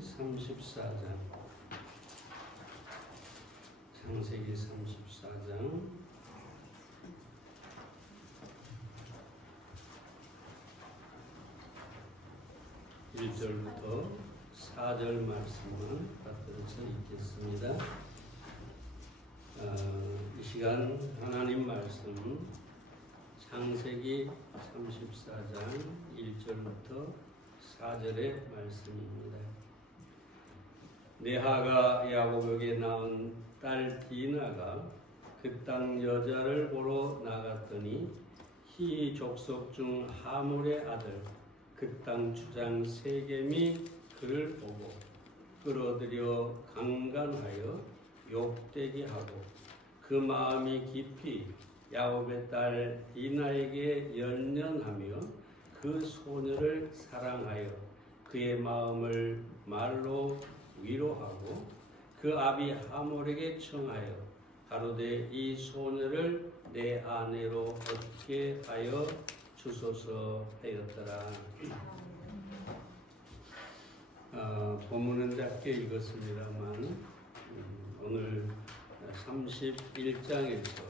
34장. 창세기 34장 1절부터 4절 말씀을 받들어서 읽겠습니다. 이 시간 하나님 말씀 창세기 34장 1절부터 4절의 말씀입니다. 레아가 야곱에게 낳은 딸 디나가 그 땅 여자를 보러 나갔더니 히 족속 중 하몰의 아들 그 땅 주장 세겜이 그를 보고 끌어들여 강간하여 욕되게 하고 그 마음이 깊이 야곱의 딸 디나에게 연연하며 그 소녀를 사랑하여 그의 마음을 말로 위로하고 그 아비 하몰에게 청하여 가로되 이 소녀를 내 아내로 얻게 하여 주소서 하였더라. 본문은 짧게 읽었습니다만 오늘 31장에서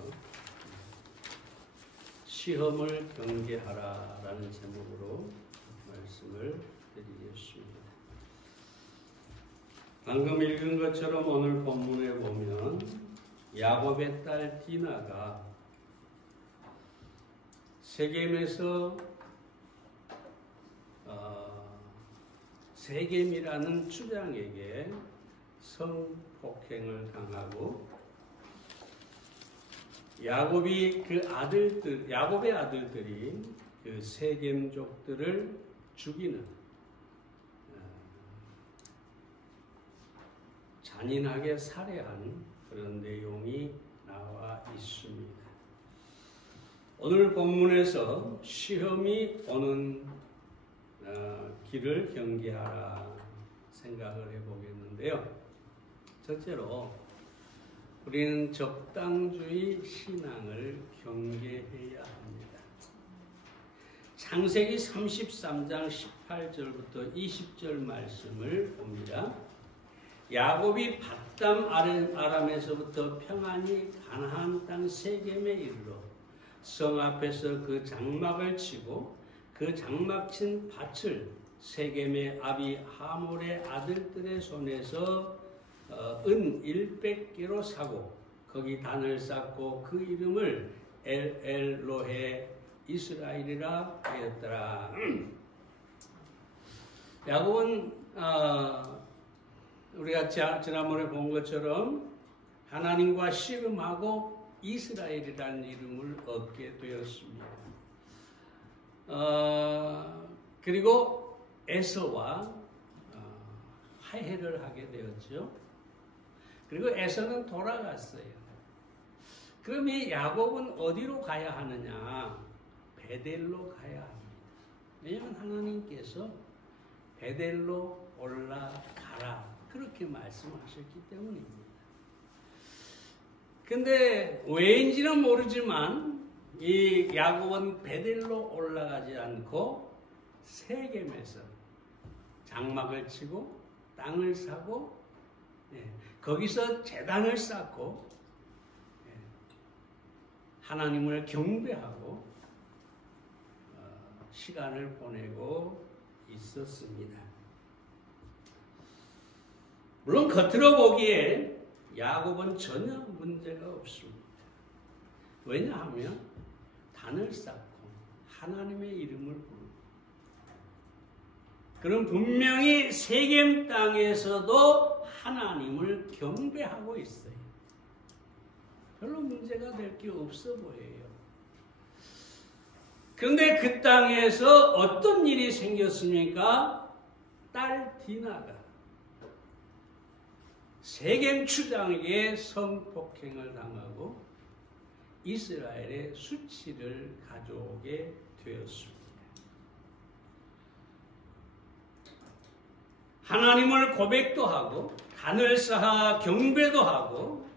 시험을 경계하라 라는 제목으로 말씀을 드리겠습니다. 방금 읽은 것처럼 오늘 본문에 보면 야곱의 딸 디나가 세겜에서 세겜이라는 주장에게 성폭행을 당하고 야곱의 아들들이 그 세겜족들을 죽이는 잔인하게 살해한 그런 내용이 나와 있습니다. 오늘 본문에서 시험이 오는 길을 경계하라 생각을 해보겠는데요. 첫째로 우리는 적당주의 신앙을 경계해야 합니다. 창세기 33장 18절부터 20절 말씀을 봅니다. 야곱이 밧담 아람에서부터 평안히 가나안 땅 세겜에 이르러 성 앞에서 그 장막을 치고 그 장막 친 밭을 세겜의 아비 하몰의 아들들의 손에서 은 100개로 사고 거기 단을 쌓고 그 이름을 엘로헤 이스라엘이라 하였더라. 야곱은 우리가 지난번에 본 것처럼 하나님과 씨름하고 이스라엘이라는 이름을 얻게 되었습니다. 그리고 에서와 화해를 하게 되었죠. 그리고 에서는 돌아갔어요. 그럼 이 야곱은 어디로 가야 하느냐? 베델로 가야 합니다. 왜냐하면 하나님께서 베델로 올라가라 그렇게 말씀하셨기 때문입니다. 근데 왜인지는 모르지만 이 야곱은 베델로 올라가지 않고 세겜에서 장막을 치고 땅을 사고 거기서 제단을 쌓고 하나님을 경배하고 시간을 보내고 있었습니다. 물론 겉으로 보기에 야곱은 전혀 문제가 없습니다. 왜냐하면 단을 쌓고 하나님의 이름을 부르고 그럼 분명히 세겜 땅에서도 하나님을 경배하고 있어요. 별로 문제가 될 게 없어 보여요. 그런데 그 땅에서 어떤 일이 생겼습니까? 딸 디나가 세겜 추장에게 성폭행을 당하고 이스라엘의 수치를 가져오게 되었습니다. 하나님을 고백도 하고 단을 쌓아 경배도 하고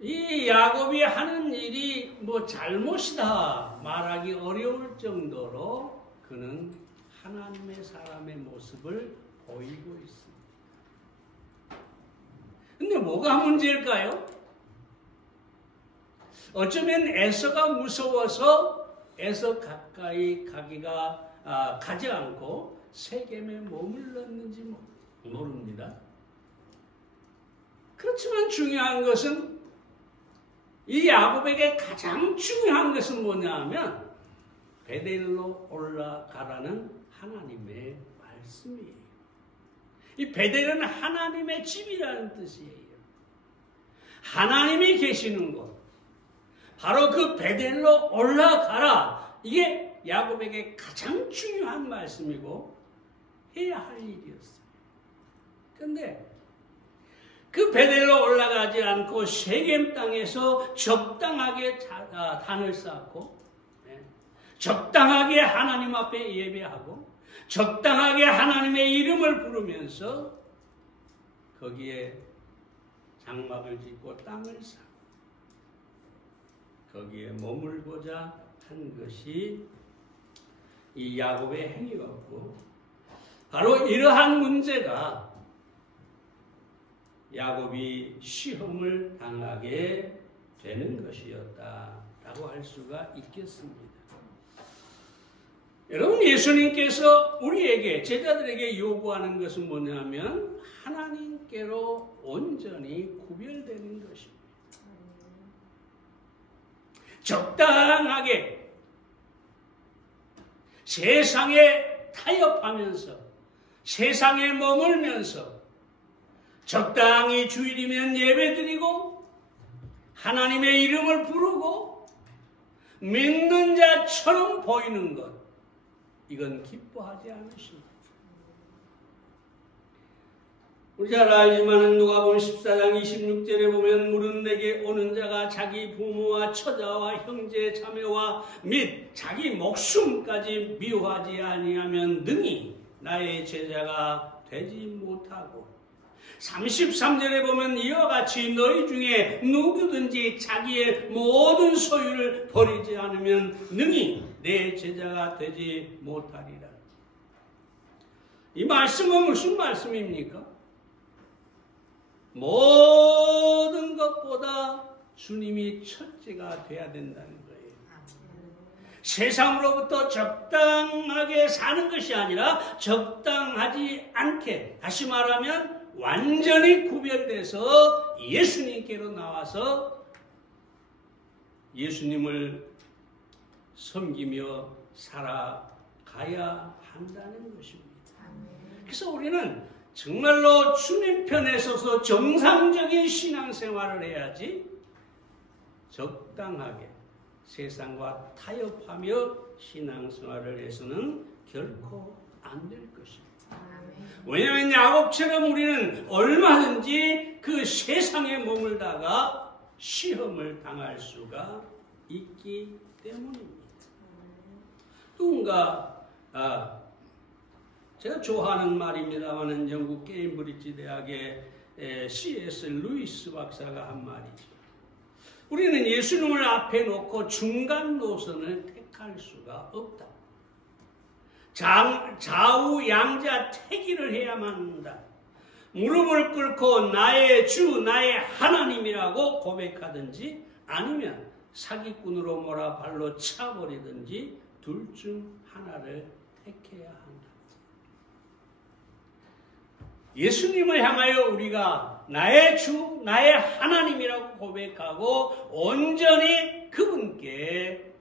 이 야곱이 하는 일이 뭐 잘못이다 말하기 어려울 정도로 그는 하나님의 사람의 모습을 보이고 있습니다. 근데 뭐가 문제일까요? 어쩌면 에서가 무서워서 에서 가까이 가지 않고 세겜에 머물렀는지 모릅니다. 그렇지만 중요한 것은 이 야곱에게 가장 중요한 것은 뭐냐 하면 베델로 올라가라는 하나님의 말씀이에요. 이 베델은 하나님의 집이라는 뜻이에요. 하나님이 계시는 곳. 바로 그 베델로 올라가라. 이게 야곱에게 가장 중요한 말씀이고 해야 할 일이었어요. 그런데 그 베델로 올라가지 않고 세겜 땅에서 적당하게 단을 쌓고 적당하게 하나님 앞에 예배하고 적당하게 하나님의 이름을 부르면서 거기에 장막을 짓고 땅을 사고 거기에 머물고자 한 것이 이 야곱의 행위였고 바로 이러한 문제가 야곱이 시험을 당하게 되는 것이었다라고 할 수가 있겠습니다. 여러분, 예수님께서 우리에게 제자들에게 요구하는 것은 뭐냐면 하나님께로 온전히 구별되는 것입니다. 적당하게 세상에 타협하면서 세상에 머물면서 적당히 주일이면 예배드리고 하나님의 이름을 부르고 믿는 자처럼 보이는 것, 이건 기뻐하지 않으십니다. 우리 잘 알지만 누가복음 14장 26절에 보면 물은 내게 오는 자가 자기 부모와 처자와 형제 자매와 및 자기 목숨까지 미워하지 아니하면 능히 나의 제자가 되지 못하고 33절에 보면 이와 같이 너희 중에 누구든지 자기의 모든 소유를 버리지 않으면 능히 내 제자가 되지 못하리라. 이 말씀은 무슨 말씀입니까? 모든 것보다 주님이 첫째가 돼야 된다는 거예요. 세상으로부터 적당하게 사는 것이 아니라 적당하지 않게, 다시 말하면 완전히 구별돼서 예수님께로 나와서 예수님을 섬기며 살아가야 한다는 것입니다. 그래서 우리는 정말로 주님 편에 서서 정상적인 신앙생활을 해야지 적당하게 세상과 타협하며 신앙생활을 해서는 결코 안 될 것입니다. 왜냐하면 야곱처럼 우리는 얼마든지 그 세상에 머물다가 시험을 당할 수가 있기 때문입니다. 누군가 제가 좋아하는 말입니다만 영국 케임브리지 대학의 C.S. 루이스 박사가 한 말이죠. 우리는 예수님을 앞에 놓고 중간 노선을 택할 수가 없다. 좌우 양자 택일을 해야만 한다. 무릎을 꿇고 나의 주, 나의 하나님이라고 고백하든지 아니면 사기꾼으로 몰아 발로 차버리든지 둘 중 하나를 택해야 한다. 예수님을 향하여 우리가 나의 주, 나의 하나님이라고 고백하고 온전히 그분께로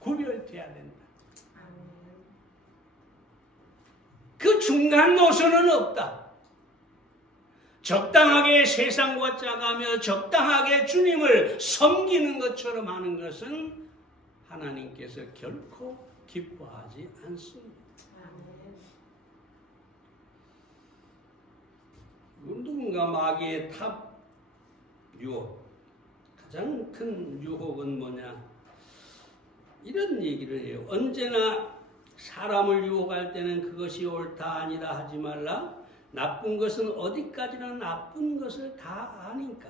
구별돼야 된다. 그 중간 노선은 없다. 적당하게 세상과 짜가며 적당하게 주님을 섬기는 것처럼 하는 것은 하나님께서 결코 기뻐하지 않습니다. 누군가 마귀의 탑 유혹, 가장 큰 유혹은 뭐냐? 이런 얘기를 해요. 언제나 사람을 유혹할 때는 그것이 옳다 아니다 하지 말라. 나쁜 것은 어디까지나 나쁜 것을 다 아니까.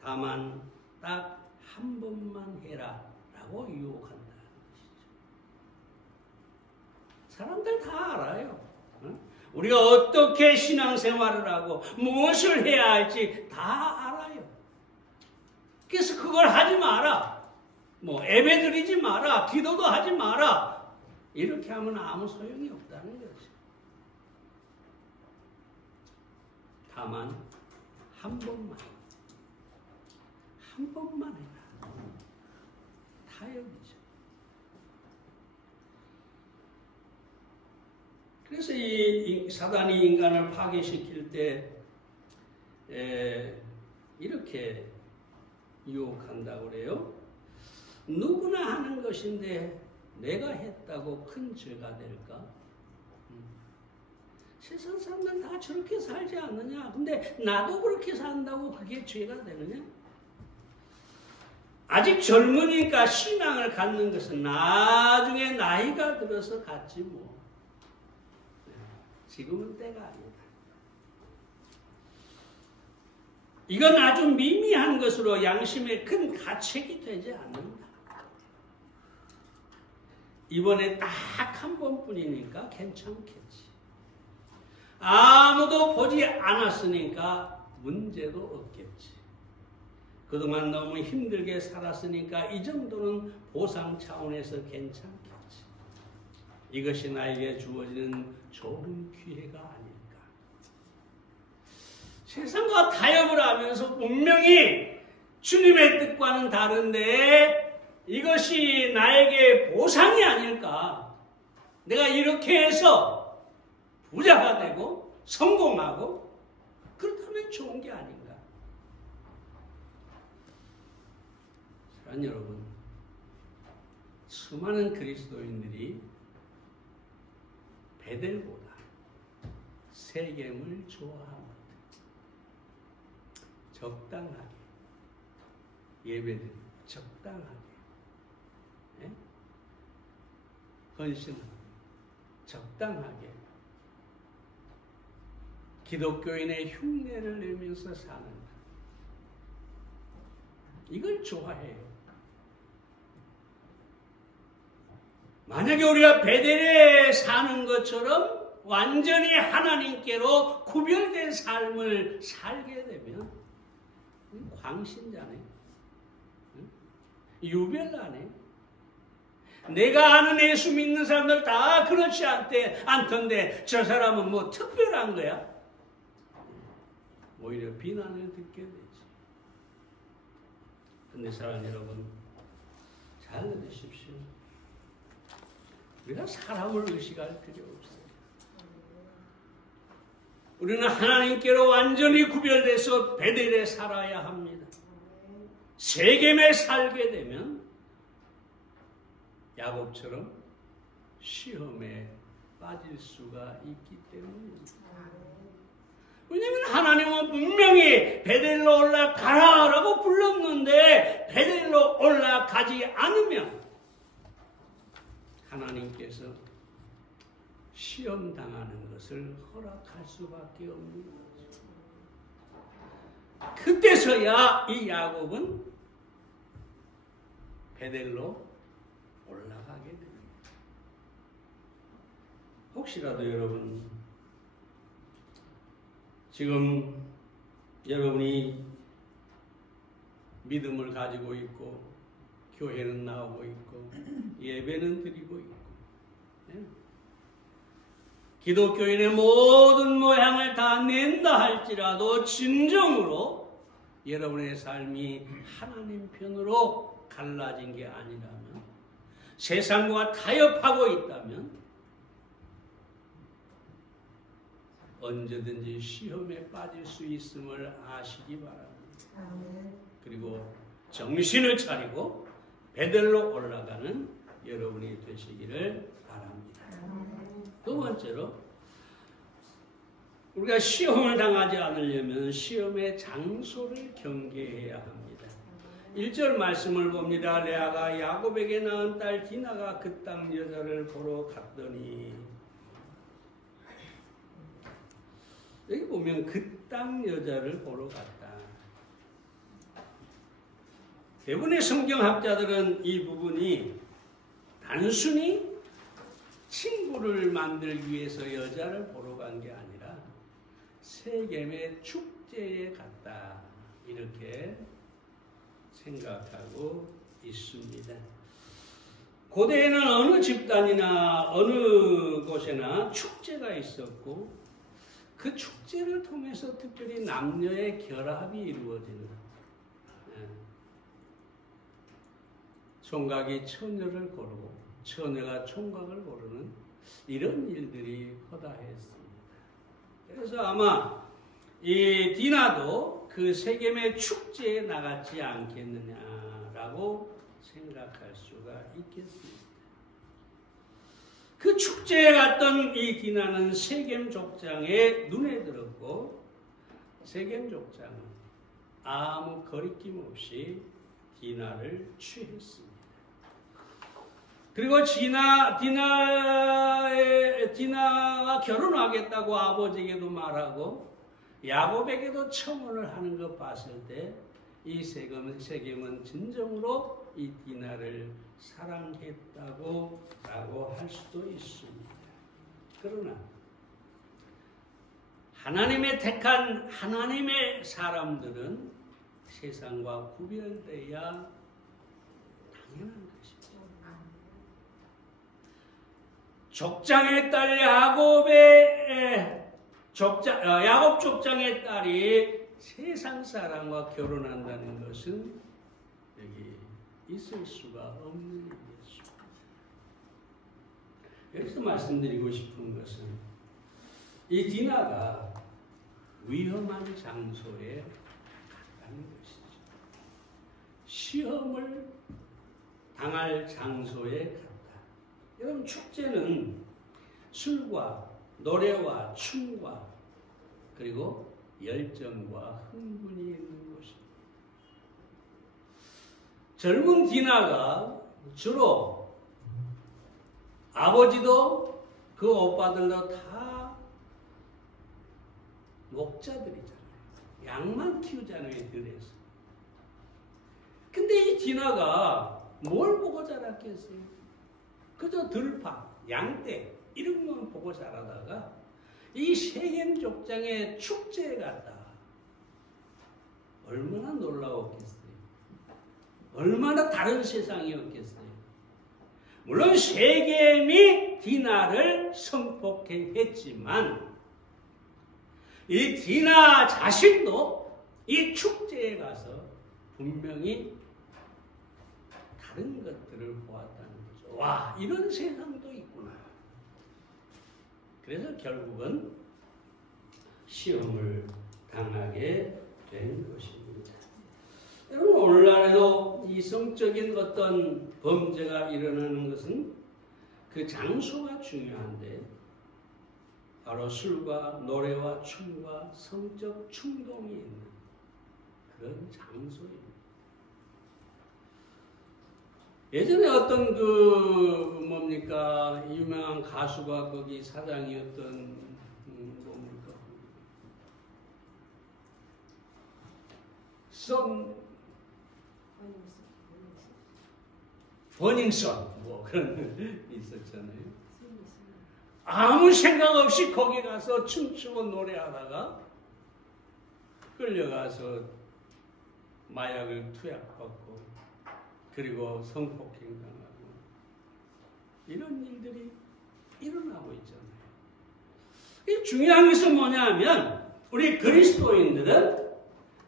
다만 딱 한 번만 해라 라고 유혹한다는 것이죠. 사람들 다 알아요. 우리가 어떻게 신앙생활을 하고 무엇을 해야 할지 다 알아요. 그래서 그걸 하지 마라. 뭐 예배 드리지 마라. 기도도 하지 마라. 이렇게 하면 아무 소용이 없다는 거죠. 다만 한 번만 해라. 타협이죠. 그래서 이 사단이 인간을 파괴시킬 때 이렇게 유혹한다고 그래요. 누구나 하는 것인데 내가 했다고 큰 죄가 될까? 세상 사람들 다 저렇게 살지 않느냐? 근데 나도 그렇게 산다고 그게 죄가 되느냐? 아직 젊으니까 신앙을 갖는 것은 나중에 나이가 들어서 갖지 뭐. 지금은 때가 아니다. 이건 아주 미미한 것으로 양심에 큰 가책이 되지 않는다. 이번에 딱 한 번뿐이니까 괜찮겠지. 아무도 보지 않았으니까 문제도 없겠지. 그동안 너무 힘들게 살았으니까 이 정도는 보상 차원에서 괜찮겠지. 이것이 나에게 주어지는 좋은 기회가 아닐까. 세상과 타협을 하면서 분명히 주님의 뜻과는 다른데 이것이 나에게 보상이 아닐까. 내가 이렇게 해서 부자가 되고 성공하고 그렇다면 좋은 게 아닌가. 사랑하는 여러분, 수많은 그리스도인들이 베델보다 세겜을 좋아합니다. 적당하게 예배드리고 적당하게 헌신하고 적당하게 기독교인의 흉내를 내면서 사는 것. 이걸 좋아해요. 만약에 우리가 베델에 사는 것처럼 완전히 하나님께로 구별된 삶을 살게 되면 광신자네. 유별나네. 내가 아는 예수 믿는 사람들 다 그렇지 않던데 저 사람은 뭐 특별한 거야? 오히려 비난을 듣게 되지. 근데 사랑하는 여러분, 잘 들으십시오. 우리가 사람을 의식할 필요 없어요. 우리는 하나님께로 완전히 구별돼서 베델에 살아야 합니다. 세겜에 살게 되면 야곱처럼 시험에 빠질 수가 있기 때문입니다. 왜냐하면 하나님은 분명히 베델로 올라가라라고 불렀는데 베델로 올라가지 않으면 하나님께서 시험 당하는 것을 허락할 수밖에 없는 거죠. 그때서야 이 야곱은 베델로 올라가게 됩니다. 혹시라도 여러분 지금 여러분이 믿음을 가지고 있고 교회는 나오고 있고 예배는 드리고 있고 기독교인의 모든 모양을 다 낸다 할지라도 진정으로 여러분의 삶이 하나님 편으로 갈라진 게 아니라면 세상과 타협하고 있다면 언제든지 시험에 빠질 수 있음을 아시기 바랍니다. 그리고 정신을 차리고 베델로 올라가는 여러분이 되시기를 바랍니다. 두 번째로 우리가 시험을 당하지 않으려면 시험의 장소를 경계해야 합니다. 1절 말씀을 봅니다. 레아가 야곱에게 낳은 딸 디나가 그 땅 여자를 보러 갔더니, 여기 보면 그 땅 여자를 보러 갔다. 대부분의 성경학자들은 이 부분이 단순히 친구를 만들기 위해서 여자를 보러 간 게 아니라 세겜의 축제에 갔다. 이렇게 생각하고 있습니다. 고대에는 어느 집단이나 어느 곳에나 축제가 있었고 그 축제를 통해서 특별히 남녀의 결합이 이루어지는, 총각이 처녀를 고르고 처녀가 총각을 고르는 이런 일들이 허다했습니다. 그래서 아마 이 디나도 그 세겜의 축제에 나갔지 않겠느냐라고 생각할 수가 있겠습니다. 그 축제에 갔던 이 디나는 세겜 족장의 눈에 들었고 세겜 족장은 아무 거리낌 없이 디나를 취했습니다. 그리고 디나가 결혼하겠다고 아버지에게도 말하고 야곱에게도 청혼을 하는 것 봤을 때 이 세겜은 진정으로 이 디나를 사랑했다고 라고 할 수도 있습니다. 그러나 하나님의 택한 하나님의 사람들은 세상과 구별되어야 당연한 것이죠. 족장의 딸 야곱 족장의 딸이 세상 사람과 결혼한다는 것은 여기 있을 수가 없는 일이었습니다. 여기서 말씀드리고 싶은 것은 이 디나가 위험한 장소에 갔다는 것이죠. 시험을 당할 장소에 갔다. 여러분, 축제는 술과 노래와 춤과 그리고 열정과 흥분이 있는 것입니다. 젊은 디나가 주로 아버지도 그 오빠들도 다 목자들이잖아요. 양만 키우잖아요, 들에서. 근데 이 디나가 뭘 보고 자랐겠어요? 그저 들파, 양떼 이런 것만 보고 자라다가 이 세겜 족장의 축제에 갔다. 얼마나 놀라웠겠어요. 얼마나 다른 세상이었겠어요. 물론 세겜이 디나를 성폭행했지만 이 디나 자신도 이 축제에 가서 분명히 다른 것들을 보았다는 거죠. 와, 이런 세상도 있구나. 그래서 결국은 시험을 당하게 된 것입니다. 여러분, 오늘날에도 이 성적인 어떤 범죄가 일어나는 것은 그 장소가 중요한데 바로 술과 노래와 춤과 성적 충동이 있는 그런 장소입니다. 예전에 어떤 유명한 가수가 거기 사장이었던 버닝썬 뭐 그런 있었잖아요. 아무 생각 없이 거기 가서 춤추고 노래하다가 끌려가서 마약을 투약받고 그리고 성폭행당하고 이런 일들이 일어나고 있잖아요. 이 중요한 것은 뭐냐면 우리 그리스도인들은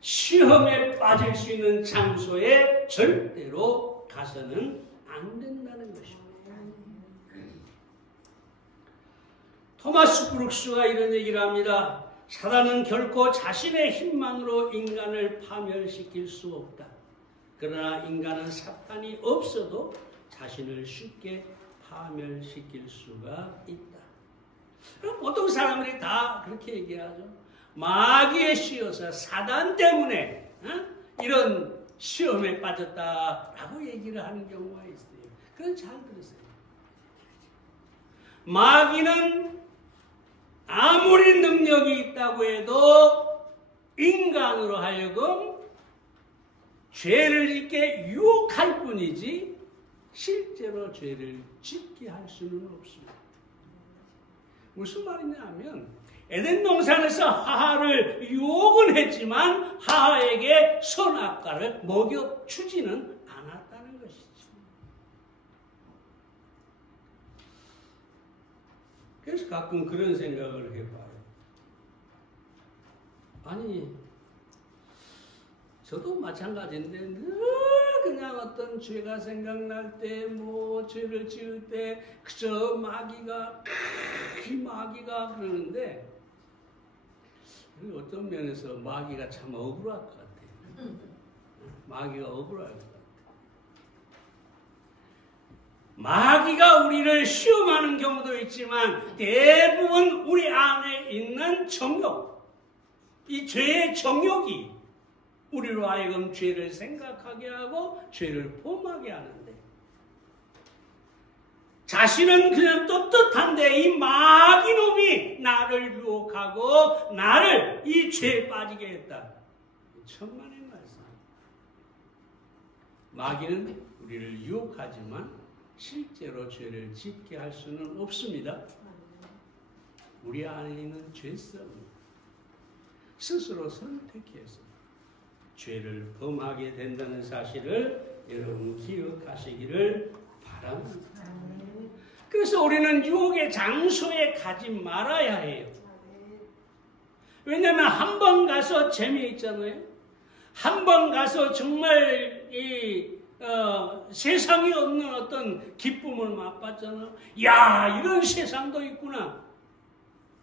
시험에 빠질 수 있는 장소에 절대로 가서는 안 된다는 것입니다. 토마스 브룩스가 이런 얘기를 합니다. 사단은 결코 자신의 힘만으로 인간을 파멸시킬 수 없다. 그러나 인간은 사탄이 없어도 자신을 쉽게 파멸시킬 수가 있다. 보통 사람들이 다 그렇게 얘기하죠. 마귀에 씌어서 사단 때문에 이런 시험에 빠졌다라고 얘기를 하는 경우가 있어요. 그건 잘 들으세요. 마귀는 아무리 능력이 있다고 해도 인간으로 하여금 죄를 짓게 유혹할 뿐이지 실제로 죄를 짓게 할 수는 없습니다. 무슨 말이냐 하면 에덴 동산에서 하하를 유혹은 했지만 하하에게 선악과를 먹여주지는 않았다는 것이죠. 그래서 가끔 그런 생각을 해봐요. 아니, 저도 마찬가지인데 늘 그냥 어떤 죄가 생각날 때, 뭐 죄를 지을 때 그저 마귀가 그러는데 어떤 면에서 마귀가 참 억울할 것 같아요. 마귀가 억울할 것 같아요. 마귀가 우리를 시험하는 경우도 있지만 대부분 우리 안에 있는 정욕, 이 죄의 정욕이 우리로 하여금 죄를 생각하게 하고 죄를 범하게 하는데, 자신은 그냥 떳떳한데 이 마귀놈이 나를 유혹하고 나를 이 죄에 빠지게 했다. 천만의 말씀. 마귀는 우리를 유혹하지만 실제로 죄를 짓게 할 수는 없습니다. 우리 안에 있는 죄성을 스스로 선택해서 죄를 범하게 된다는 사실을 여러분 기억하시기를 바랍니다. 그래서 우리는 유혹의 장소에 가지 말아야 해요. 왜냐하면 한 번 가서 재미있잖아요. 한 번 가서 정말 세상에 없는 어떤 기쁨을 맛봤잖아요. 야, 이런 세상도 있구나.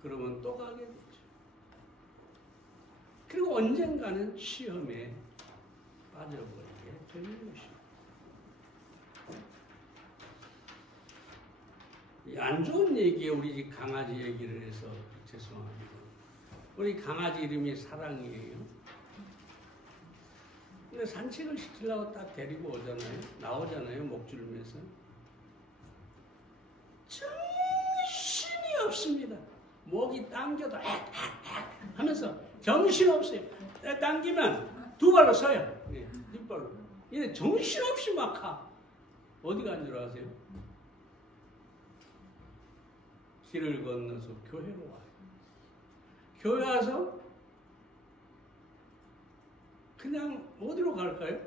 그러면 또 가게 되죠. 그리고 언젠가는 시험에 빠져버리게 되는 것입니다. 안 좋은 얘기에 우리 집 강아지 얘기를 해서 죄송합니다. 우리 강아지 이름이 사랑이에요. 근데 산책을 시키려고 딱 데리고 오잖아요. 나오잖아요. 목줄면서. 정신이 없습니다. 목이 당겨도 하면서 정신없어요. 당기면 두 발로 서요. 뒷발로. 얘네 정신없이 막 가. 어디 간 줄 아세요? 길을 건너서 교회로 와요. 교회 와서 그냥 어디로 갈까요?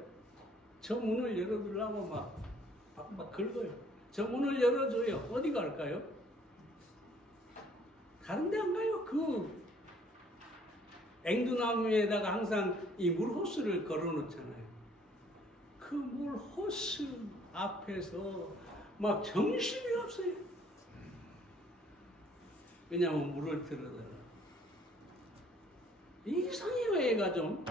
저 문을 열어두려고 막 긁어요. 저 문을 열어줘요. 어디 갈까요? 다른 데 안 가요. 그 앵두나무에다가 항상 이 물호스를 걸어놓잖아요. 그 물호스 앞에서 막 정신이 없어요. 왜냐하면 물을 틀어달라. 이상해요. 애가 좀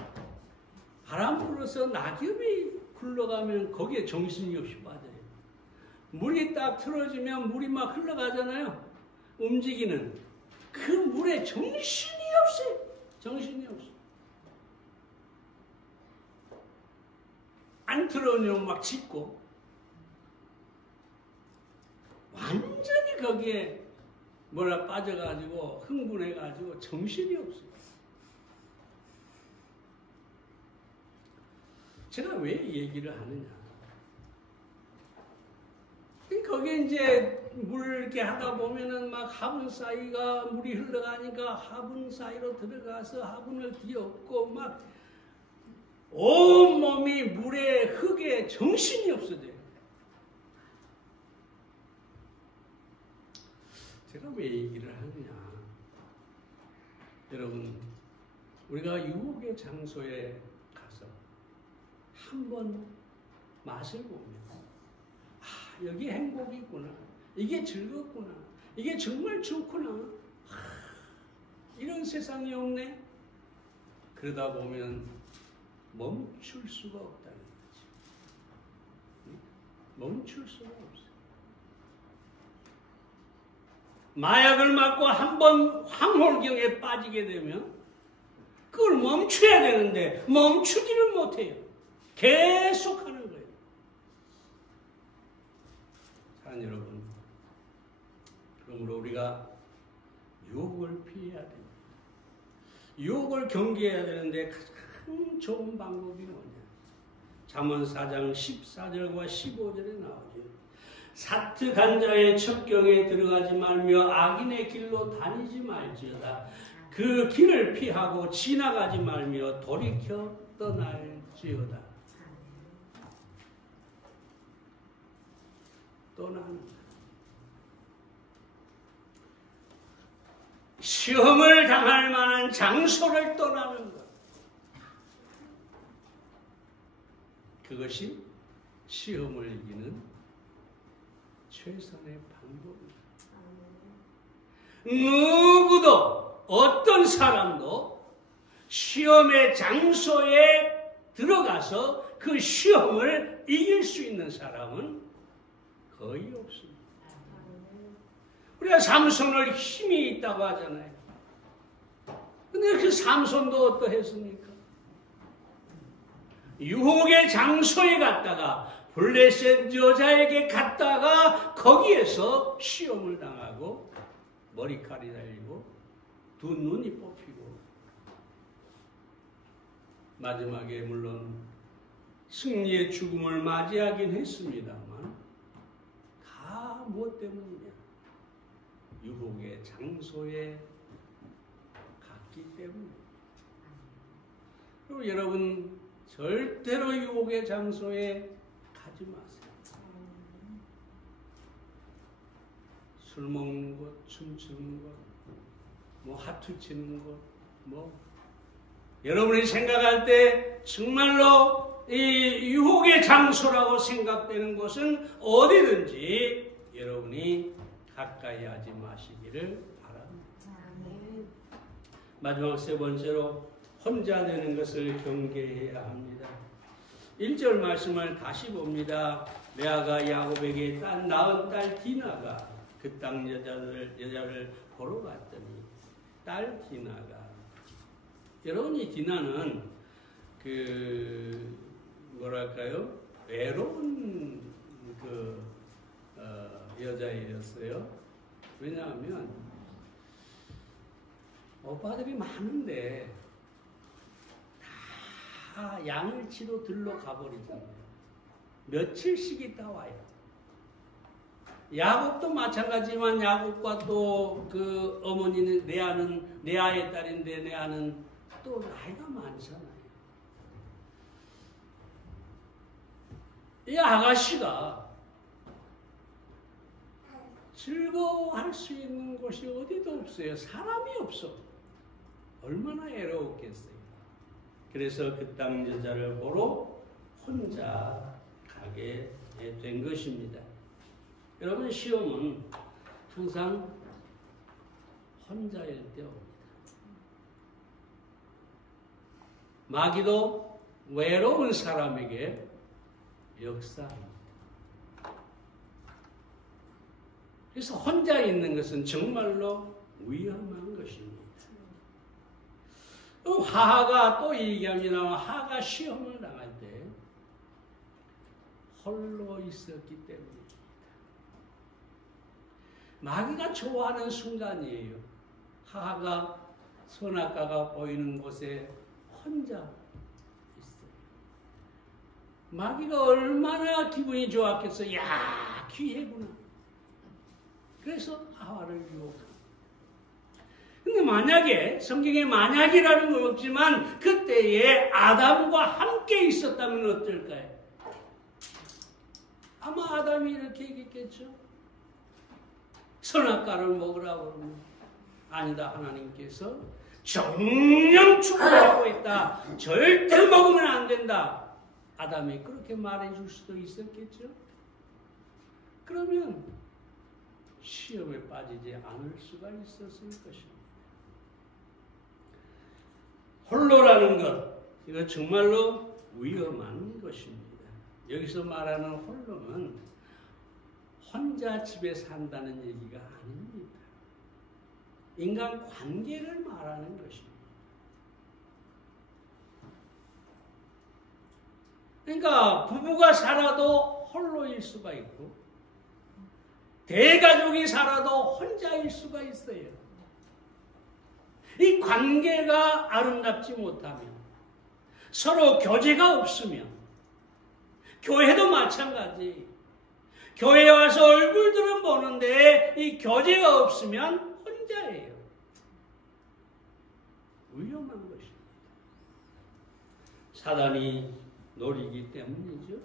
바람 불어서 낙엽이 굴러가면 거기에 정신이 없이 빠져요. 물이 딱 틀어지면 물이 막 흘러가잖아요. 움직이는 그 물에 정신이 없어요. 정신이 없어. 안 틀어오면 막 짖고 완전히 거기에 빠져가지고 흥분해가지고 정신이 없어요. 제가 왜 얘기를 하느냐. 거기에 이제 물 이렇게 하다 보면은 막 화분 사이가 물이 흘러가니까 화분 사이로 들어가서 화분을 뒤엎고 막 온몸이 물에 흙에 정신이 없어져요. 제가 왜 얘기를 하느냐. 여러분, 우리가 유혹의 장소에 가서 한번 맛을 보면 여기 행복이 있구나. 이게 즐겁구나. 이게 정말 좋구나. 이런 세상이 없네. 그러다 보면 멈출 수가 없다는 거지. 멈출 수가 없어요. 마약을 맞고 한번 황홀경에 빠지게 되면 그걸 멈춰야 되는데 멈추지를 못해요. 계속 하는 거예요. 사랑하는 여러분, 그러므로 우리가 유혹을 피해야 됩니다. 유혹을 경계해야 되는데 가장 좋은 방법이 뭐냐? 잠언 4장 14절과 15절에 나오죠. 사트간자의 첩경에 들어가지 말며 악인의 길로 다니지 말지어다. 그 길을 피하고 지나가지 말며 돌이켜 떠날지어다. 떠난다. 시험을 당할 만한 장소를 떠나는 것. 그것이 시험을 이기는 최선의 방법입니다. 누구도 어떤 사람도 시험의 장소에 들어가서 그 시험을 이길 수 있는 사람은 거의 없습니다. 우리가 삼손을 힘이 있다고 하잖아요. 근데 그 삼손도 어떠했습니까? 유혹의 장소에 갔다가 블레셋 여자에게 갔다가 거기에서 시험을 당하고 머리칼이 달리고 두 눈이 뽑히고 마지막에 물론 승리의 죽음을 맞이하긴 했습니다만 다 무엇 때문이냐? 유혹의 장소에 갔기 때문에. 그리고 여러분 절대로 유혹의 장소에 가지 마세요. 술 먹는 것, 춤추는 것, 뭐 하투 치는 것, 뭐 여러분이 생각할 때 정말로 이 유혹의 장소라고 생각되는 곳은 어디든지 여러분이 가까이 하지 마시기를 바랍니다. 마지막 세 번째로 혼자 되는 것을 경계해야 합니다. 1절 말씀을 다시 봅니다. 레아가 야곱에게 낳은 딸 디나가 그 땅 여자를 보러 갔더니 딸 디나가, 여러분 이 디나는 그 뭐랄까요, 외로운 그 여자애였어요. 왜냐하면 오빠들이 많은데 다 양을 치러 들러 가버리잖아요. 며칠씩 있다 와요. 야곱도 마찬가지지만 야곱과 또 그 어머니는 레아의 딸인데 레아는 또 나이가 많잖아요. 이 아가씨가 즐거워할 수 있는 곳이 어디도 없어요. 사람이 없어. 얼마나 애로웠겠어요. 그래서 그 땅 여자를 보러 혼자 가게 된 것입니다. 여러분 시험은 항상 혼자일 때 옵니다. 마귀도 외로운 사람에게 역사합니다. 그래서 혼자 있는 것은 정말로 위험한 것입니다. 하하가 또 얘기합니다. 하하가 시험을 당할 때 홀로 있었기 때문입니다. 마귀가 좋아하는 순간이에요. 하하가 선악과가 보이는 곳에 혼자 있어요. 마귀가 얼마나 기분이 좋았겠어요. 야, 기회구나. 그래서 하와를 유혹합니다. 근데 만약에 성경에 만약이라는 건 없지만 그때에 아담과 함께 있었다면 어떨까요? 아마 아담이 이렇게 얘기했겠죠. 선악과를 먹으라고 그러면 아니다. 하나님께서 정령 축복하고 있다. 절대 먹으면 안 된다. 아담이 그렇게 말해줄 수도 있었겠죠. 그러면 시험에 빠지지 않을 수가 있었을 것입니다. 홀로라는 것, 이거 정말로 위험한 것입니다. 여기서 말하는 홀로는 혼자 집에 산다는 얘기가 아닙니다. 인간 관계를 말하는 것입니다. 그러니까 부부가 살아도 홀로일 수가 있고 대가족이 살아도 혼자일 수가 있어요. 이 관계가 아름답지 못하면 서로 교제가 없으면 교회도 마찬가지. 교회에 와서 얼굴들은 보는데 이 교제가 없으면 혼자예요. 위험한 것입니다. 사단이 노리기 때문이죠.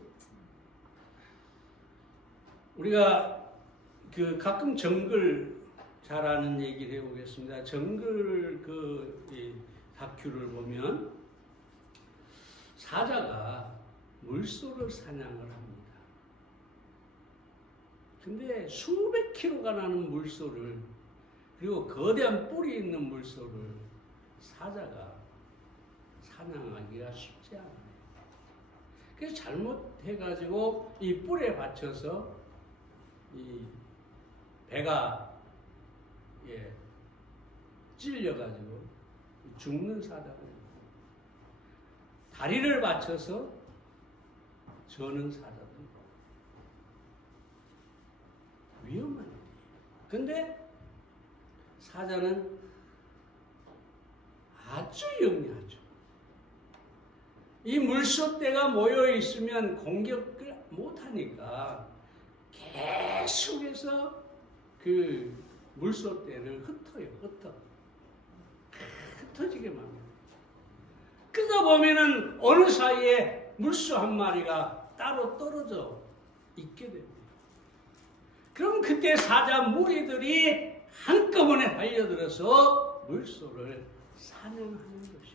우리가 가끔 정글 잘 아는 얘기를 해보겠습니다. 정글 다큐를 보면 사자가 물소를 사냥을 합니다. 근데 수백 킬로가 나는 물소를, 그리고 거대한 뿔이 있는 물소를 사자가 사냥하기가 쉽지 않아요. 그래서 잘못해가지고 이 뿔에 받쳐서 이 배가 찔려가지고 죽는 사자가 다리를 받쳐서 저는 사자도 위험한 일이에요. 근데 사자는 아주 영리하죠. 이 물소떼가 모여 있으면 공격을 못하니까 계속해서 그 물소떼를 흩어지게 만듭니다. 그러다 보면은 어느 사이에 물소 한 마리가 따로 떨어져 있게 됩니다. 그럼 그때 사자 무리들이 한꺼번에 달려들어서 물소를 사냥하는 것입니다.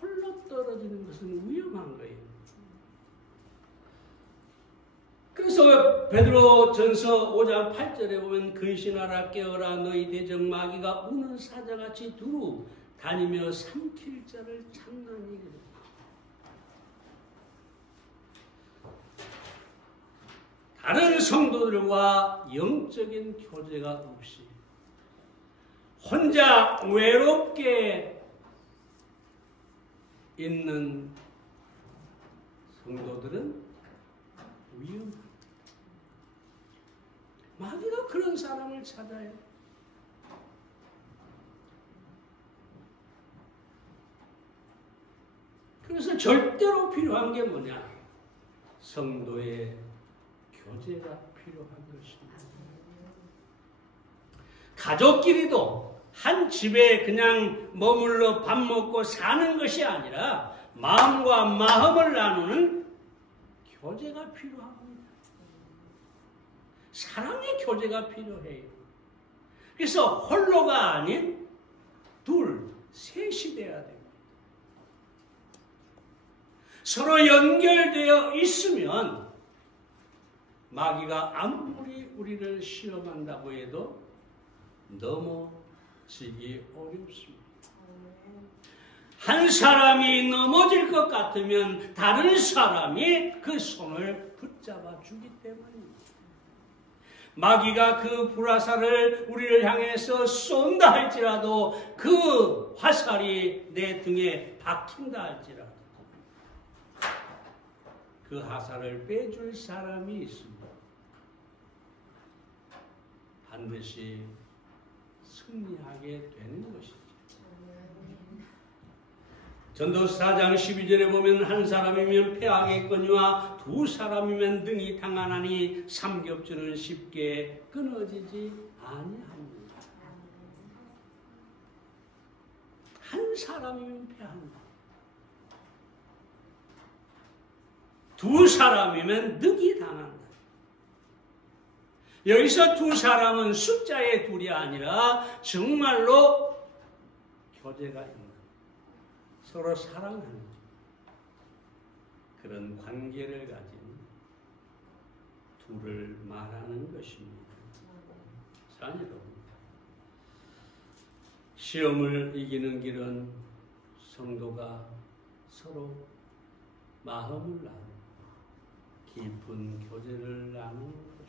홀로 떨어지는 것은 위험한 거예요. 그래서 베드로전서 5장 8절에 보면 근신하라 깨어라 너희 대적 마귀가 우는 사자같이 두루 다니며 삼킬 자를 찾나니. 다른 성도들과 영적인 교제가 없이 혼자 외롭게 있는 성도들은 위험합니다. 마귀가 그런 사람을 찾아요. 그래서 절대로 필요한 게 뭐냐? 성도의 교제가 필요한 것입니다. 가족끼리도 한 집에 그냥 머물러 밥 먹고 사는 것이 아니라 마음과 마음을 나누는 교제가 필요합니다. 사랑의 교제가 필요해요. 그래서 홀로가 아닌 둘, 셋이 돼야 됩니다. 서로 연결되어 있으면 마귀가 아무리 우리를 시험한다고 해도 넘어지기 어렵습니다. 한 사람이 넘어질 것 같으면 다른 사람이 그 손을 붙잡아 주기 때문입니다. 마귀가 그 불화살을 우리를 향해서 쏜다 할지라도 그 화살이 내 등에 박힌다 할지라도 그 화살을 빼줄 사람이 있습니다. 반드시 승리하게 되는 것이죠. 전도서 4장 12절에 보면 한 사람이면 패하겠거니와 두 사람이면 능히 당하나니 삼겹줄은 쉽게 끊어지지 아니합니다. 한 사람이면 패한다. 두 사람이면 능히 당한다. 여기서 두 사람은 숫자의 둘이 아니라 정말로 교제가 있는, 서로 사랑하는 그런 관계를 가진 둘을 말하는 것입니다. 사랑하는 여러분, 시험을 이기는 길은 성도가 서로 마음을 나누고 깊은 교제를 나누는 것입니다.